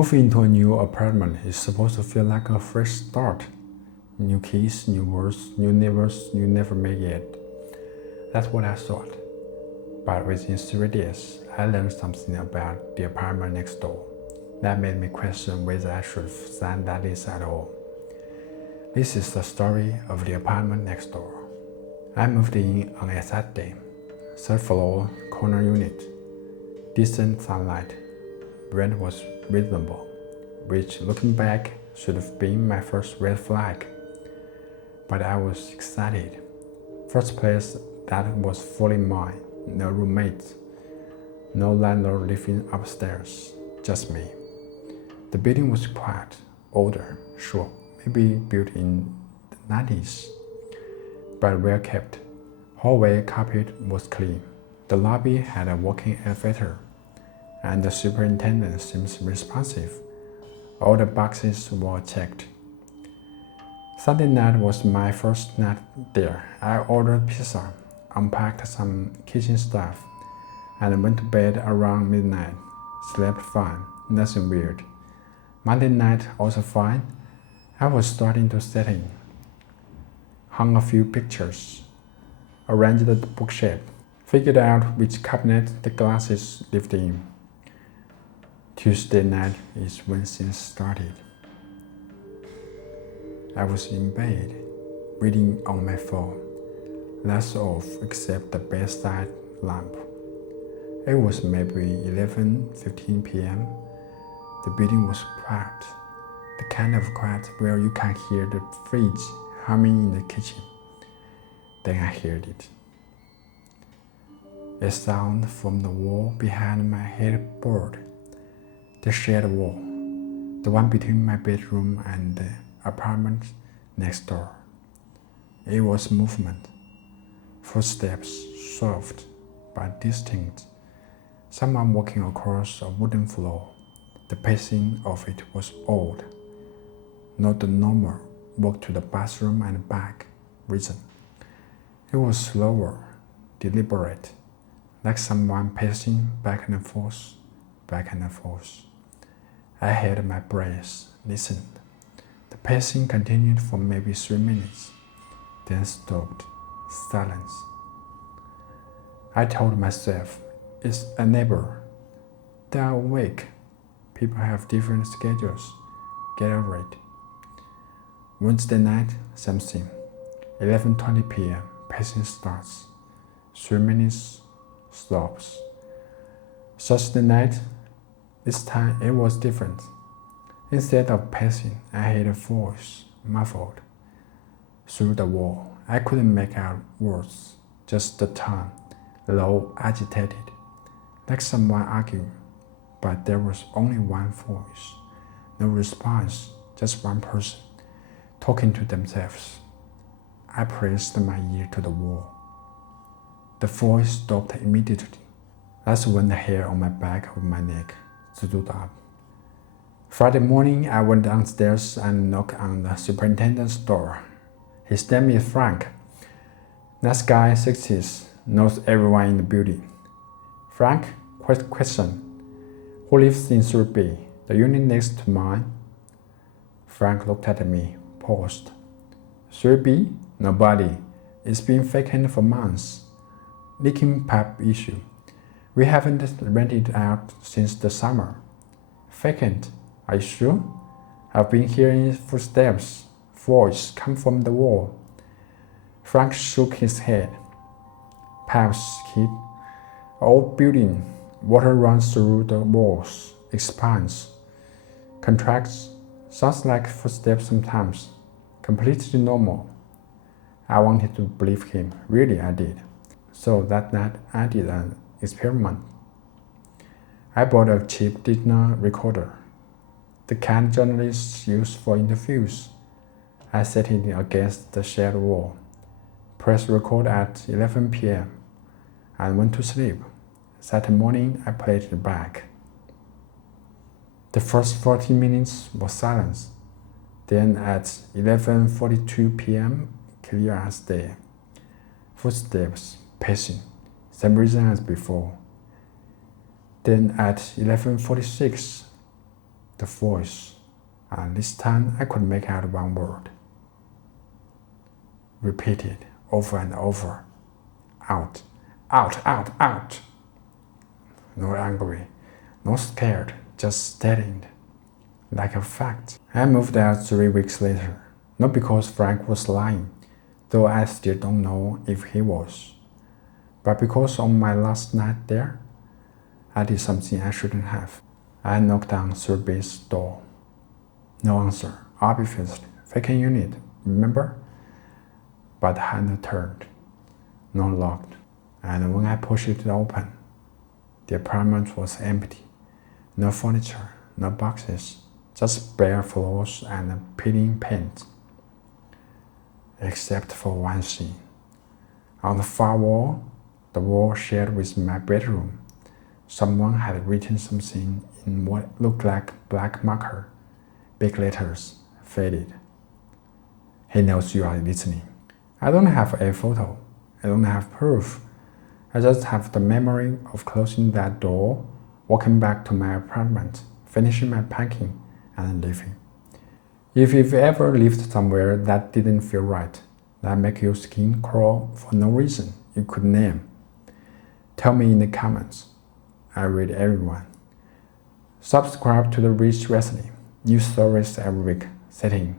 Moving into a new apartment is supposed to feel like a fresh start. New keys, new words, new neighbors you never met yet. That's what I thought. But within 3 days, I learned something about the apartment next door that made me question whether I should sign that lease at all. This is the story of the apartment next door. I moved in on a Saturday, 3rd floor, corner unit. Decent sunlight. Rent was reasonable, which looking back should have been my first red flag. But I was excited. First place that was fully mine, no roommates, no landlord living upstairs, just me. The building was quiet, older, sure, maybe built in the 90s, but well kept. Hallway carpet was clean. The lobby had a walking elevator, and the superintendent seems responsive. All the boxes were checked. Sunday night was my first night there. I ordered pizza, unpacked some kitchen stuff, and went to bed around midnight. Slept fine, nothing weird. Monday night also fine. I was starting to settle. Hung a few pictures, arranged the bookshelf, figured out which cabinet the glasses lived in. Tuesday night is when things started. I was in bed, reading on my phone, lights off except the bedside lamp. It was maybe 11:15 p.m. The building was quiet, the kind of quiet where you can hear the fridge humming in the kitchen. Then I heard it. A sound from the wall behind my headboard. The shared wall, the one between my bedroom and the apartment next door. It was movement. Footsteps, soft but distinct. Someone walking across a wooden floor. The pacing of it was odd. Not the normal walk to the bathroom and back reason. It was slower, deliberate, like someone pacing back and forth, back and forth. I held my breath, listened. The pacing continued for maybe 3 minutes, then stopped. Silence. I told myself, it's a neighbor. They are awake. People have different schedules. Get over it. Wednesday night, something. 11:20 p.m. Pacing starts. 3 minutes, stops. Thursday night, this time it was different. Instead of pacing, I heard a voice, muffled. Through the wall, I couldn't make out words, just the tone, low, agitated, like someone arguing. But there was only one voice, no response, just one person, talking to themselves. I pressed my ear to the wall. The voice stopped immediately. That's when the hair on my back of my neck stood up. Friday morning, I went downstairs and knocked on the superintendent's door. His name is Frank. Nice guy, 60s, knows everyone in the building. Frank, question. Who lives in 3B, the unit next to mine? Frank looked at me, paused. 3B? Nobody. It's been vacant for months. Leaking pipe issue. We haven't rented out since the summer. Vacant? Are you sure? I've been hearing footsteps. Voice come from the wall. Frank shook his head. Pipes, kid. Old building. Water runs through the walls, expands, contracts. Sounds like footsteps sometimes. Completely normal. I wanted to believe him. Really, I did. So that night, I did an experiment. I bought a cheap digital recorder, the kind journalists use for interviews. I set it against the shed wall, pressed record at 11 p.m., and went to sleep. Saturday morning, I played it back. The first 40 minutes was silence. Then at 11:42 p.m., clear as day. Footsteps, pacing, same reason as before. Then at 11:46, the voice, and this time I could make out one word. Repeated over and over. Out, out, out, out. Not angry, not scared, just steadied. Like a fact. I moved out 3 weeks later, not because Frank was lying, though I still don't know if he was, but because on my last night there, I did something I shouldn't have. I knocked on Survey's door. No answer, obviously. Vacant unit, remember? But the handle turned, not locked, and when I pushed it open, the apartment was empty. No furniture, no boxes, just bare floors and peeling paint. Except for one thing. On the far wall, the wall shared with my bedroom, someone had written something in what looked like black marker. Big letters, faded. He knows you are listening. I don't have a photo. I don't have proof. I just have the memory of closing that door, walking back to my apartment, finishing my packing, and leaving. If you've ever lived somewhere that didn't feel right, that make your skin crawl for no reason you could name, tell me in the comments. I read everyone. Subscribe to the Rich Wesley. New stories every week. Setting.